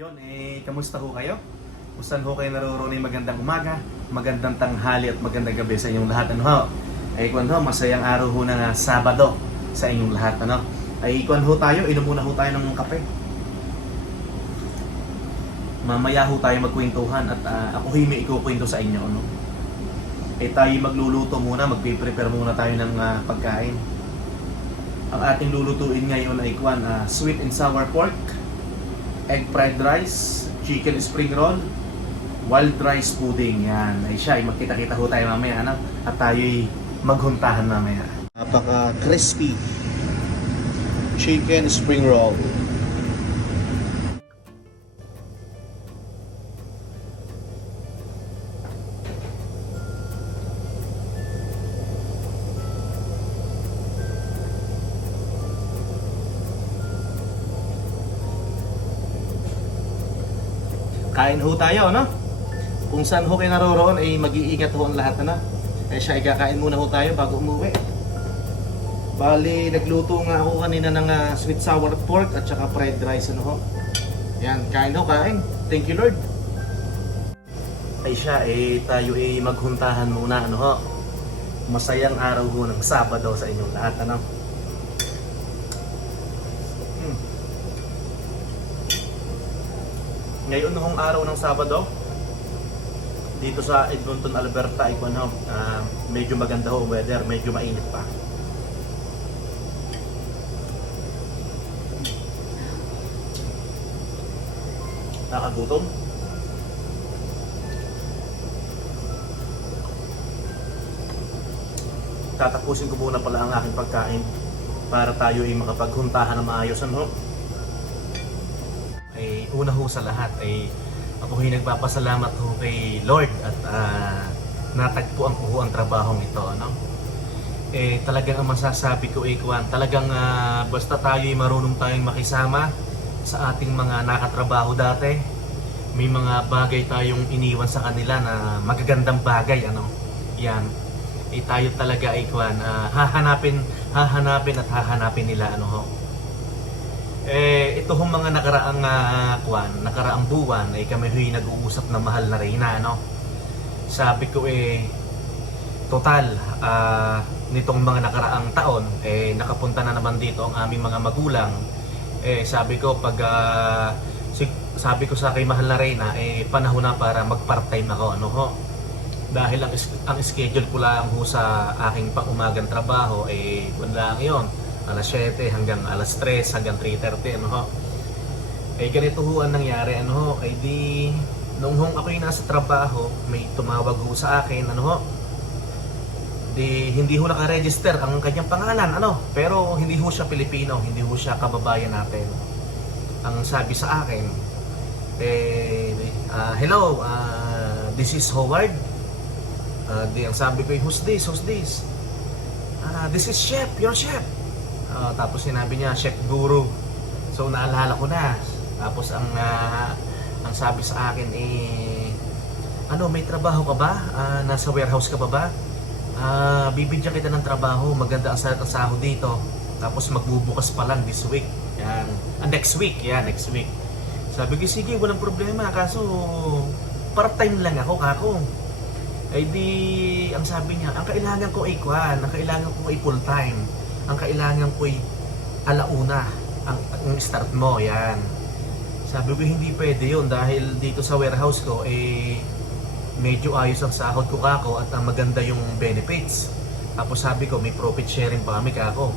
Yon, kamusta ho kayo? Kung saan ho kayo naroroon magandang umaga, magandang tanghali at magandang gabi sa inyong lahat. Ano ho? Kung ho, masayang araw ho na Sabado sa inyong lahat. Ano? Kung ho tayo, inom muna ho tayo ng kape. Mamaya ho tayo magkwentuhan at ako may ikukwento sa inyo. Ano? Tayo magluluto muna, magpiprepare muna tayo ng pagkain. Ang ating lulutuin ngayon ay sweet and sour pork, egg fried rice, chicken spring roll, wild rice pudding. Yan. Magkita-kita ho tayo mamaya. Ano? At tayo'y maghuntahan mamaya. Napaka-crispy chicken spring roll. Kain ho tayo, no? Kung saan ho kayo naroroon ay mag-iingat ho ang lahat, ano? Ikakain muna ho tayo bago umuwi. Bali, nagluto nga ako kanina ng sweet sour pork at saka fried rice, ano ho? Yan, kain ho, kain. Thank you, Lord. Tayo maghuntahan muna, ano ho? Masayang araw ho ng Sabado sa inyong lahat, ano? Ngayon noong araw ng Sabado, dito sa Edmonton, Alberta, medyo maganda ho weather, medyo mainit pa. Nakagutom? Tatapusin ko muna pala ang aking pagkain para tayo ay makapaghuntahan ng maayos, ano? Una ho sa lahat ako nagpapasalamat ho kay Lord at natagpuan ko ho ang trabahong ito, no? Talagang ang masasabi ko talagang basta tayo marunong tayong makisama sa ating mga nakatrabaho dati, may mga bagay tayong iniwan sa kanila na magagandang bagay, ano? Yan. Tayo talaga hahanapin at hahanapin nila, ano ho? Ito hong mga nakaraang buwan ay kami huy nag-uusap na mahal na Reyna, no? Sabi ko total nitong mga nakaraang taon nakapunta na naman dito ang aming mga magulang. Sabi ko sabi ko sa kay mahal na Reyna panahon na para mag-part-time ako, ano ho? Dahil ang schedule ko lang ho sa aking pang-umagang trabaho wala lang 'yon. Alas 7 hanggang alas 3 hanggang 3:30, ano ho? Ganito ho ang nangyari, ano ho? Nung ako'y nasa trabaho, may tumawag ho sa akin, ano ho? Hindi ho naka-register ang kanyang pangalan, ano? Pero hindi ho siya Pilipino, hindi ho siya kababayan natin. Ang sabi sa akin, hello, this is Howard. Ang sabi ko, who's this? This is Chef, your chef. Tapos sinabi niya, Chef Guru. So naalala ko na. Tapos ang sabi sa akin may trabaho ka ba? Nasa warehouse ka ba? Bibigyan kita ng trabaho, maganda ang sahod dito. Tapos magbubukas pa lang this week. Yan. Next week. Sabi ko, sige, walang problema. Kaso part-time lang ako, kako. Ang sabi niya, ang kailangan ko ay full-time. Ang kailangan ko ay alauna ang start mo, yan. Sabi ko hindi pwede yun dahil dito sa warehouse ko medyo ayos ang sahod ko, kako, at maganda yung benefits. Tapos sabi ko may profit sharing pa kami, kako.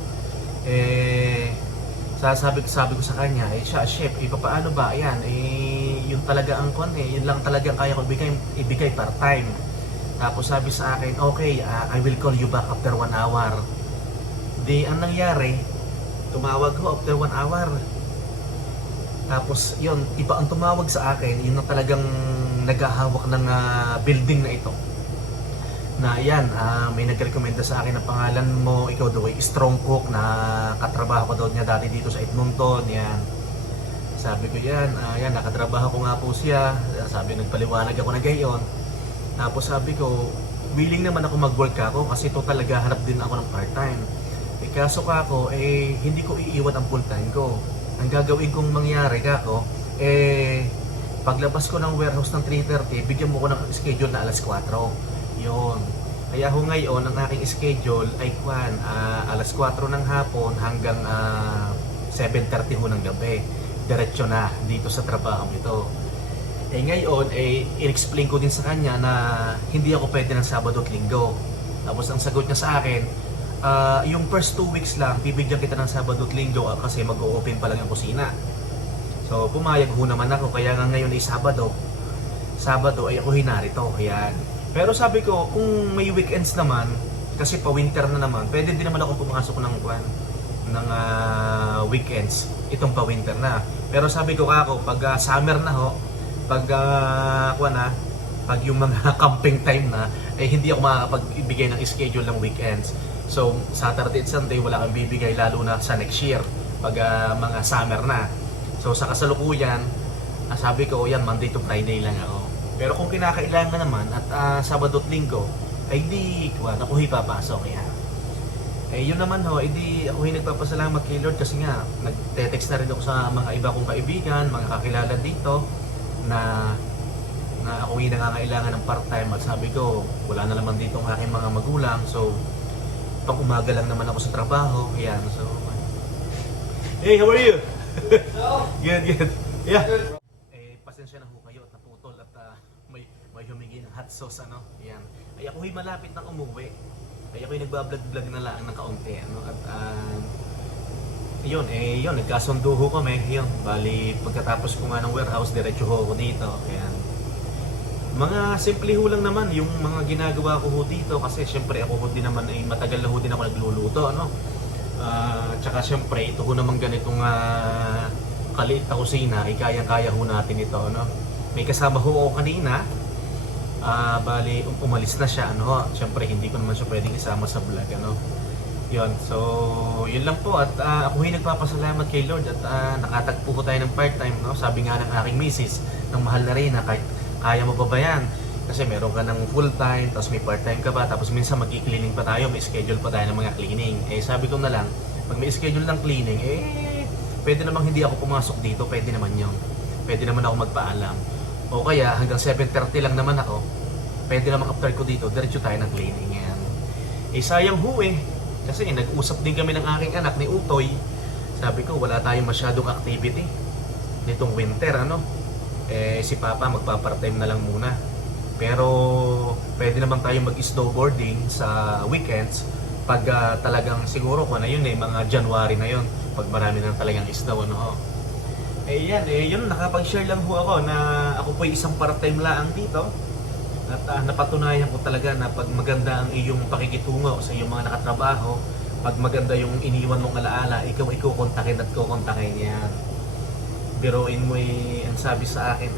Sabi ko sa kanya, siya chef, paano ba yan? Yun talaga ang yun lang talaga kaya ko ibigay part-time. Tapos sabi sa akin, okay, I will call you back after 1 hour. Ang nangyari, tumawag ko after 1 hour. Tapos yun, iba ang tumawag sa akin, yun na talagang naghahawak ng building na ito. Na yan, may nagrekomenda sa akin na pangalan mo, ikaw daw ay strong cook na katrabaho ko daw niya dati dito sa Edmonton, yan. Sabi ko yan, nakatrabaho ko nga po siya. Sabi, nagpaliwanag ako na gayon. Tapos sabi ko, willing naman ako mag-work ako kasi total naghahanap din ako ng part-time. Kaso kako, hindi ko iiwan ang full time ko. Ang gagawin kong mangyari kako, Eh, paglabas ko ng warehouse ng 3:30, bigyan mo ko ng schedule na alas 4. Yun. Kaya ho ngayon, ang aking schedule ay alas 4 ng hapon hanggang 7:30 ho ng gabi. Diretso na dito sa trabaho ito. Eh ngayon, in-explain ko din sa kanya na hindi ako pwede ng Sabado at Linggo. Tapos ang sagot niya sa akin, yung first 2 weeks lang, bibigyan kita ng Sabado at Linggo kasi mag-o-open pa lang ang kusina. So pumayag ho naman ako, kaya nga ngayon ay Sabado ay ako hinarito. Ayan. Pero sabi ko, kung may weekends naman, kasi pa winter na naman, pwede din naman ako pumasok ng weekends, itong pa winter na. Pero sabi ko ako, pag summer na ho, pag pag yung mga camping time na, hindi ako makakapagbigay ng schedule ng weekends. So Saturday at Sunday wala kang bibigay, lalo na sa next year pag mga summer na. So sa kasalukuyan, sabi ko yan, Monday to Friday lang ako. Pero kung kinakailangan naman at Sabado at Linggo, ay di ako papasok yan. Yun naman ho, di ako nagpapasalamat kay Lord kasi nga nagte-text na rin ako sa mga iba kong kaibigan, mga kakilala dito na ako nangangailangan ng part-time, at sabi ko wala na naman dito ang aking mga magulang, so pag umaga lang naman ako sa trabaho. Ayan, so hey, how are you? Good. Yeah. Pasensya na ho kayo at naputol at may humingi ng hot sauce, Ayan. Ay ako'y malapit na umuwi. Ay ako'y nagbablog-vlog na lang ng kaunti, At yun, nagkasundo ho kami. Yun, bali pagkatapos ko nga ng warehouse, diretso ho ako dito. Ayan. Mga simple ho lang naman yung mga ginagawa ko ho dito, kasi syempre ako ho din naman ay matagal na ho din ako nagluluto, Tsaka syempre ito ho naman ganitong kaliit na kusina, ay kayang-kaya ho natin ito, May kasama ho ako kanina. Bali umalis na siya, Syempre hindi ko naman siya pwedeng isama sa vlog, Yun, so yun lang po, at ako nagpapasalamat kay Lord at nakatagpo ko tayo ng part-time, Sabi nga ng aking misis, ng mahal na Reyna, kahit kaya mo pa ba yan? Kasi meron ka ng full-time, tapos may part-time ka pa, tapos minsan mag-cleaning pa tayo, may schedule pa tayo ng mga cleaning. Sabi ko na lang, pag may schedule ng cleaning, pwede namang hindi ako pumasok dito, pwede naman yun. Pwede naman ako magpaalam. O kaya hanggang 7:30 lang naman ako, pwede naman after ko dito, diretso tayo ng cleaning. Yan. Sayang ho kasi nag-usap din kami ng aking anak ni Utoy. Sabi ko, wala tayong masyadong activity nitong winter, si Papa magpa-part-time na lang muna. Pero pwede naman tayong mag-snowboarding sa weekends pag talagang siguro ko na yun mga January na yun, pag marami na talagang snow, yun, nakapag-share lang ho ako na ako po isang part-time lang dito. At napatunayan ko talaga na pag maganda ang iyong pakikitungo sa iyong mga nakatrabaho, pag maganda yung iniwan mong alaala, ikaw kontakin at kukontakin yan. Biruin mo ang sabi sa akin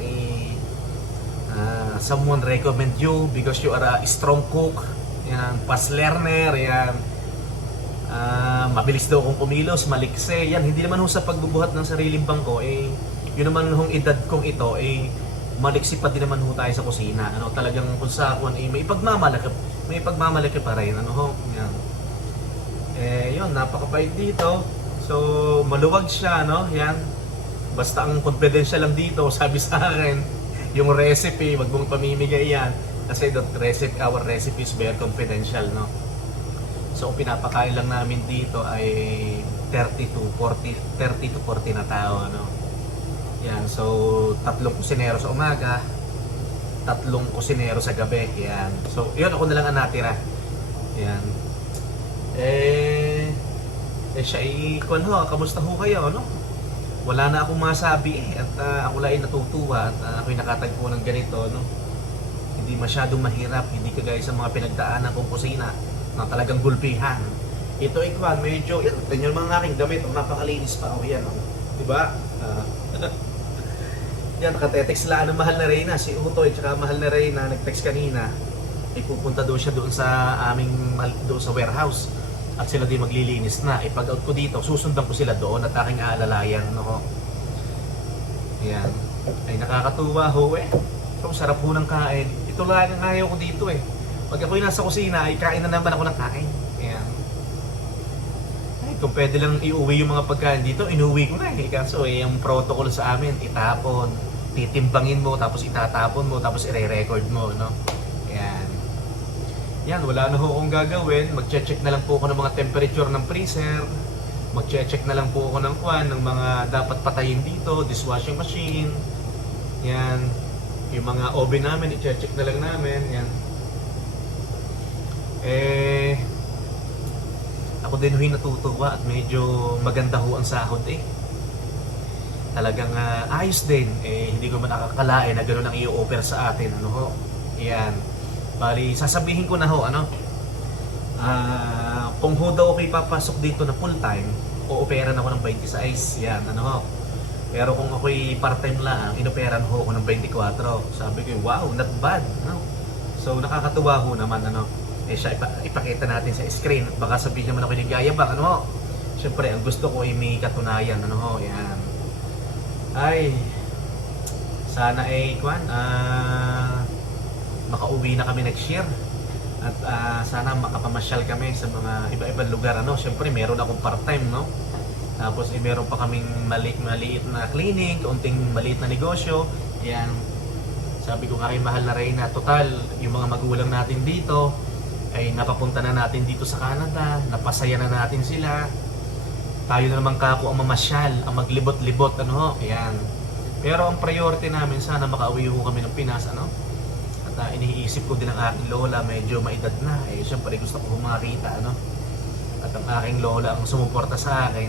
someone recommend you because you are a strong cook, yan, fast learner, yan, mabilis daw akong kumilos, malikse, yan, hindi naman ho sa pagbubuhat ng sariling bangko, yun naman hong edad kong ito, maliksi pa din naman ho tayo sa kusina, talagang kung sa akin, may pagmamalaki pa rin, yan. Yun, napakabait dito, so maluwag siya, yan. Basta ang confidential lang dito, sabi sa akin, yung recipe, wag mong pamimigay yan. Kasi our recipe is very confidential, So, ang pinapakain lang namin dito ay 30 to 40 na tao, Yan, so 3 kusinero sa umaga, 3 kusinero sa gabi, yan. So, yun, ako na lang ang natira. Yan. Siya kamusta ho kayo, Wala na akong masabi at ako lang ay natutuwa at ako'y nakatagpo ng ganito, Hindi masyadong mahirap, hindi kagaya sa mga pinagdaanan kong kusina na talagang gulpihan. Ito medyo, yan mga aking damit, napakalinis pa ako yan, diba? Yan, nakatetext lang ng mahal na Reyna, si Utoy, tsaka mahal na Reyna, nag-text kanina, ay pupunta doon siya doon sa doon sa warehouse. At sila din maglilinis na. Pag-out ko dito, susundan ko sila doon at aking aalalayan, Ayan. Ay nakakatuwa ho So sarap ho ng kain. Ito lang ang ayaw ko dito Pag ako'y nasa kusina, ay kain na naman ako ng kain. Ayan. Ay kung pwede lang iuwi yung mga pagkain dito, inuwi ko na eh. Kaso yung protocol sa amin, itapon, titimbangin mo, tapos itatapon mo, tapos ire-record mo, no? Yan. Yan, wala na ho akong gagawin. Mag-check na lang po ako ng mga temperature ng freezer. Mag-check na lang po ako ng ng mga dapat patayin dito, dishwashing machine. Yan. Yung mga oven namin, i-check na lang namin. Yan. Ako din ho'y natutuwa at medyo maganda ho ang sahod eh. Talagang ayos din. Hindi ko man nakakalain na gano'n ang i-offer sa atin. Ano ho? Yan. Bali, sasabihin ko na ho, ano? Kung ho daw ako'y papasok dito na full time, o-operan ako ng 26. Yan, ano ho? Pero kung ako'y part-time lang, inoperan ho ako ng 24. Sabi ko, wow, not bad. No? So, nakakatuwa ho naman, ano? Siya ipakita natin sa screen. Baka sabihin naman ako nagayabang, ano ho? Siyempre, ang gusto ko ay may katunayan, ano ho? Yan. Ay, sana makauwi na kami next year. At sana makapamasyal kami sa mga iba-ibang lugar, ano? Siyempre, meron akong part-time, no? Tapos meron pa kaming maliit na clinic, kaunting maliit na negosyo. Yan. Sabi ko nga kay mahal na Reyna, total, yung mga magulang natin dito ay napapunta na natin dito sa Canada, napasaya na natin sila. Tayo na naman kako ang mamasyal, ang maglibot-libot, ano ho? Ayan. Pero ang priority namin, sana makauwi ho kami ng Pinas, ano? At iniisip ko din ang aking lola, medyo maedad na. Siyempre gusto ko makita, ano? At ang aking lola ang sumuporta sa akin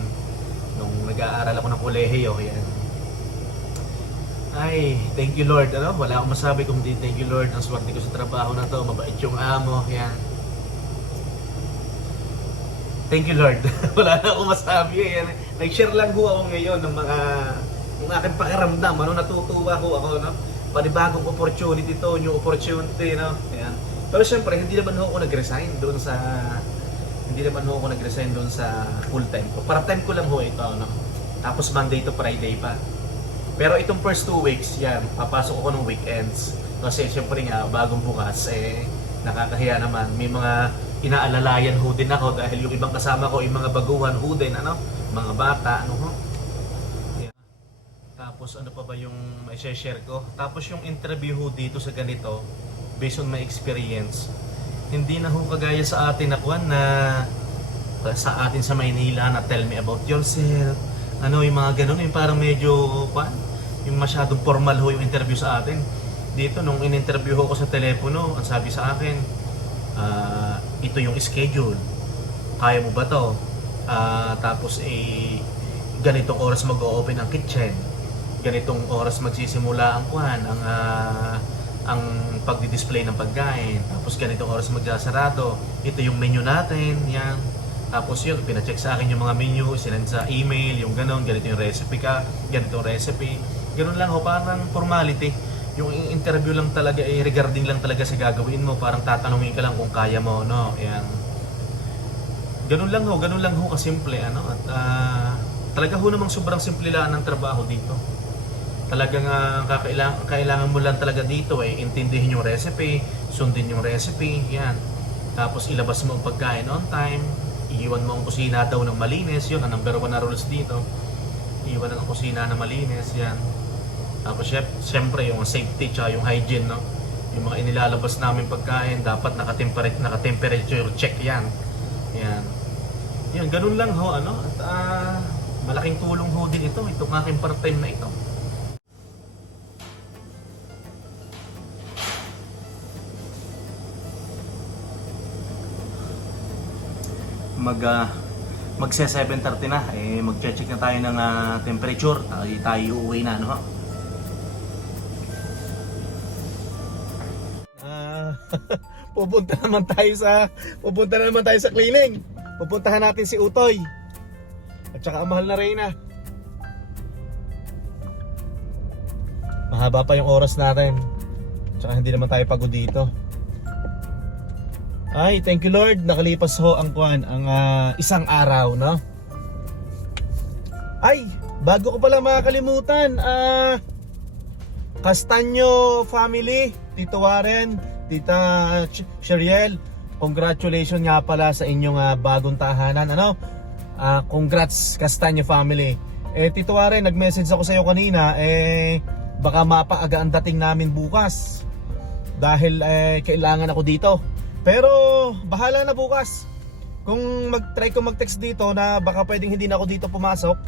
nung nag-aaral ako ng kolehiyo. Ayan. Ay, thank you Lord, ano? Wala akong masabi kung di thank you Lord. Ang swerte ko sa trabaho na to, mabait yung amo. Ayan. Thank you Lord. Wala na akong masabi. Ayan. Nag-share lang ho ako ngayon ng mga yung aking pakiramdam, ano? Natutuwa ho ako, no? Panibagong opportunity to, new opportunity, no? Ayan. Pero syempre, hindi naman ho ako nag-resign doon sa full-time ko. Part-time ko lang ho ito, no? Tapos Monday to Friday pa. Pero itong first 2 weeks, yan, papasok ako ng weekends. Kasi syempre nga, bagong bukas, nakakahiya naman. May mga inaalalayan ho din ako dahil yung ibang kasama ko, yung mga baguhan ho din, ano? Mga bata, ano ho? Yan. Tapos ano pa ba yung may share ko? Tapos yung interview ho dito sa ganito, based on my experience, hindi na ho kagaya sa atin sa atin sa Maynila na tell me about yourself. Ano yung mga ganun, yung parang medyo yung masyadong formal ho yung interview sa atin. Dito nung in-interview ko sa telepono, ang sabi sa akin, ito yung schedule. Kaya mo ba to? Tapos ganitong oras mag-o-open ang kitchen. Ganitong oras magsisimula ang pagdi-display ng pagkain. Tapos ganitong oras magsasarado. Ito yung menu natin, yan. Tapos yun, pina-check sa akin yung mga menu, sinend sa email, yung ganon, ganito yung recipe ganitong recipe. Ganon lang ho, parang formality. Yung interview lang talaga, regarding lang talaga sa gagawin mo, parang tatanungin ka lang kung kaya mo, no? Yan. Ganun lang ho kasimple, ano? At talaga ho namang sobrang simple lang ng trabaho dito. Talagang kailangan mo lang talaga dito intindihin yung recipe, sundin yung recipe, yan. Tapos ilabas mo ang pagkain on time, iiwan mo ang kusina daw ng malinis, yun ang number 1 na rules dito. Iiwan ang kusina na malinis, yan. Tapos syempre yung safety tsaka yung hygiene, no? Yung mga inilalabas namin pagkain, dapat naka-temperature check yan. Yan. Yan, ganun lang ho, ano? At malaking tulong ho din itong aking part-time na ito. Magse 7:30 na, magche-check na tayo ng temperature, tayo uuwi na, no? Pupunta naman tayo sa cleaning. Pupuntahan natin si Utoy at saka ang mahal na Reyna. Mahaba pa yung oras natin, tsaka hindi naman tayo pagod dito. Ay, thank you Lord, nakalipas ho ang isang araw, no? Ay, bago ko pala makakalimutan, Castaño family, Tito Warren, Tita Sheriel, congratulations nga pala sa inyong bagong tahanan, ano? Congrats Castaño family. Tito Warren, nag-message ako sa iyo kanina, baka mapaaga ang dating namin bukas. Dahil kailangan ako dito. Pero bahala na bukas. Kung try ko mag-text dito na baka pwedeng hindi na ako dito pumasok,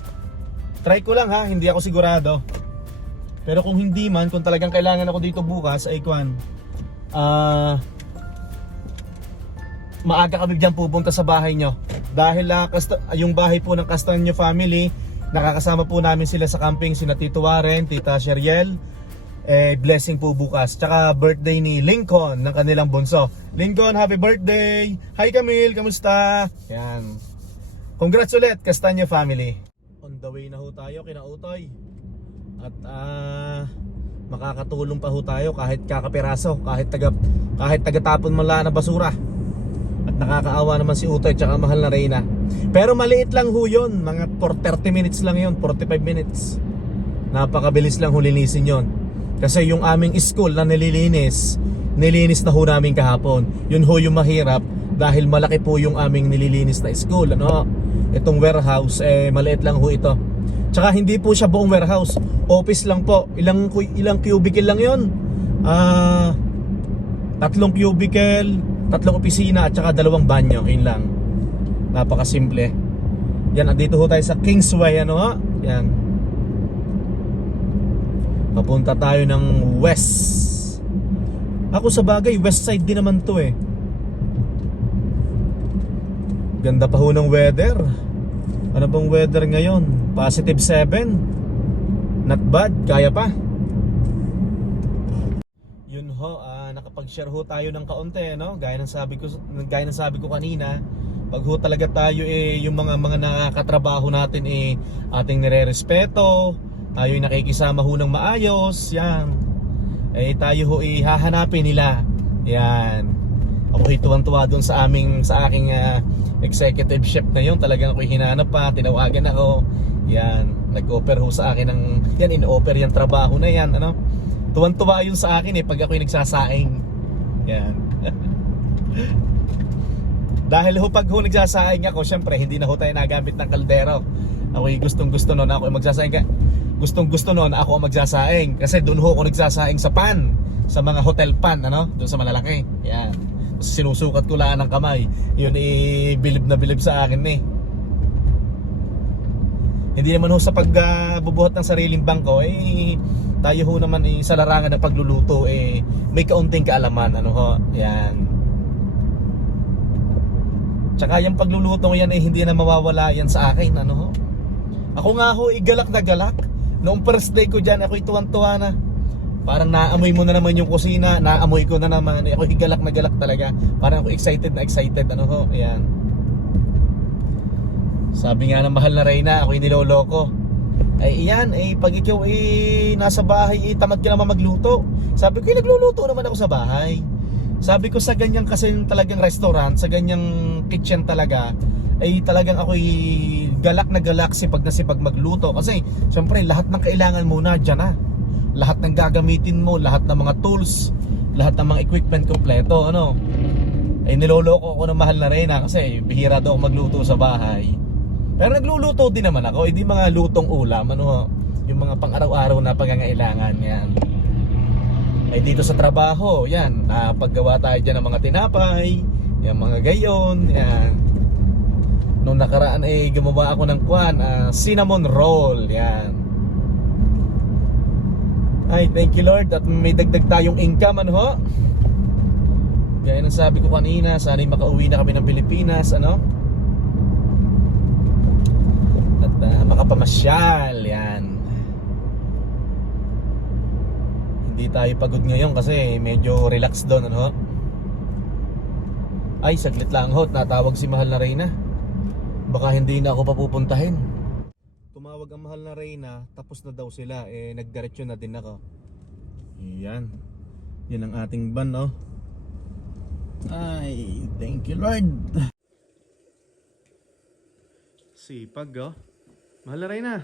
try ko lang ha, hindi ako sigurado. Pero kung hindi man, kung talagang kailangan ako dito bukas, ay kuan, maaga kami diyan pupunta sa bahay nyo. Dahil yung bahay po ng Castaño family, nakakasama po namin sila sa camping, sina Tito Warren, Tita Sheriel. Blessing po bukas. Tsaka birthday ni Lincoln ng kanilang bunso. Lincoln, happy birthday! Hi Camille, kamusta? Yan. Congrats ulit, Castaño family. On the way na ho tayo kina Utoy. At makakatulong pa ho tayo kahit kakapiraso, kahit tagatapon man lang na basura. At nakakaawa naman si Utoy tsaka mahal na Reyna. Pero maliit lang ho yun, mga 30 minutes lang yun, 45 minutes. Napakabilis lang ho linisin yun. Kasi yung aming school na nilinis na ho namin kahapon. Yun ho yung mahirap dahil malaki po yung aming nililinis na school, ano? Itong warehouse maliit lang ho ito. Tsaka hindi po siya buong warehouse, office lang po. Ilang cubicle lang yun. 3 cubicle, 3 opisina at saka 2 banyo. Yun lang. Napakasimple. Yan, andito ho tayo sa Kingsway, ano ha? Yan. Papunta tayo ng west. Ako sa bagay, west side din naman to eh. Ganda pa ho ng weather. Ano bang weather ngayon? +7. Not bad, kaya pa. Yun ho, nakapag-share ho tayo ng kaunti, no? Gaya ng sabi ko kanina, pag ho talaga tayo yung mga nakakatrabaho natin ating nirerespeto, tayo yung nakikisama ho ng maayos, yan. Tayo ho hahanapin nila. Yan. Ako tuwang-tuwa doon sa aking executive chef na yun. Talagang ako'y hinanap pa, tinawagan ako. Yan. Nag-offer ho sa akin in-offer yung trabaho na yan, ano. Tuwang-tuwa yun sa akin pag ako'y nagsasaing. Yan. Dahil ho pag ho nagsasaing ako, syempre hindi na ho tayo nagamit ng kaldero. Ako'y gustong-gusto noon ako magsasaing ka. Gustong-gusto noon ako ang magsasaing kasi doon ho ako nagsasaing sa pan, sa mga hotel pan, ano, doon sa malalaki. Yan. Sinusukat ko lang ng kamay. Yun bilib na bilib sa akin Hindi naman ho sa pagbubuhat ng sariling bangko tayo ho naman sa larangan ng pagluluto may kaunting kaalaman, ano ho. Yan. Tsaka yung pagluluto yan hindi na mawawala yan sa akin, ano ho. Ako nga ho galak na galak. Noong first day ko dyan, ako'y tuwan-tuwa na. Parang naamoy mo na naman yung kusina, naamoy ko na naman. Ako'y galak na galak talaga. Parang ako excited na excited. Ano ho, ayan. Sabi nga ng mahal na Reyna, ako'y niloloko. Iyan, pag ikaw nasa bahay, tamad ka naman magluto. Sabi ko, nagluluto naman ako sa bahay. Sabi ko, sa ganyang kasi talagang restaurant, sa ganyang kitchen talaga, talagang ako'y galak na galak sipag magluto. Kasi syempre lahat ng kailangan mo na dyan na. Lahat ng gagamitin mo, lahat ng mga tools, lahat ng mga equipment kompleto, ano. Niloloko ako ng mahal na Reyna kasi bihira daw ako magluto sa bahay. Pero nagluluto din naman ako, hindi mga lutong ulam, ano, yung mga pang-araw-araw na pangangailangan, yan. Dito sa trabaho, yan, paggawa tayo dyan ng mga tinapay, yung mga gayon, yan. Nung nakaraan gumawa ako ng cinnamon roll. Yan. Thank you Lord at may dagdag tayong income, ano ho. Gaya ng sabi ko kanina, sana'y makauwi na kami ng Pilipinas, ano. At makapamasyal. Yan. Hindi tayo pagod ngayon kasi medyo relax doon, ano ho. Saglit lang ho, natawag si mahal na Reyna. Baka hindi na ako papupuntahin. Tumawag ang mahal na Reyna, tapos na daw sila, nagdiretso na din ako. Yan. Yan ang ating van, no. Thank you Lord. Sipag, oh. Mahal na Reyna,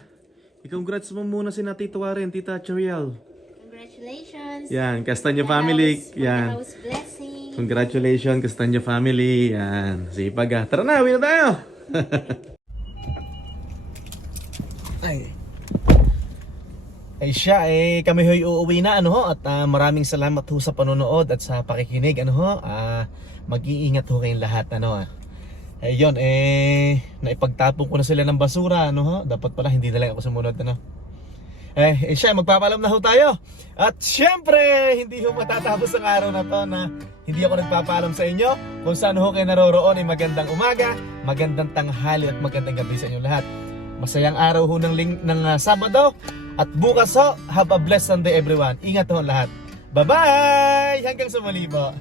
i-congrats mo muna si Tito Warren, Tita Cheriel. Congratulations. Yan, Castaño family. Yan. House blessing. Congratulations, Castaño family. Yan, sipag, ah. Tara na, uwi na tayo. Ay. Ay siya, kami ho'y uuwi na ano ho, at maraming salamat ho sa panonood at sa pakikinig ano ho. Mag-iingat ho kayong lahat ano. Ayun, naipagtapon ko na sila ng basura ano ho. Dapat pala hindi na lang ako sumunod ano. Siya, magpapaalam na ho tayo. At syempre, hindi ho matatapos ang araw na to na hindi ako nagpapaalam sa inyo. Kung saan ho kayo naroroon ay magandang umaga, magandang tanghali at magandang gabi sa inyo lahat. Masayang araw ho ng Sabado. At bukas ho, have a blessed Sunday everyone. Ingat ho lahat. Bye-bye! Hanggang sa muli po.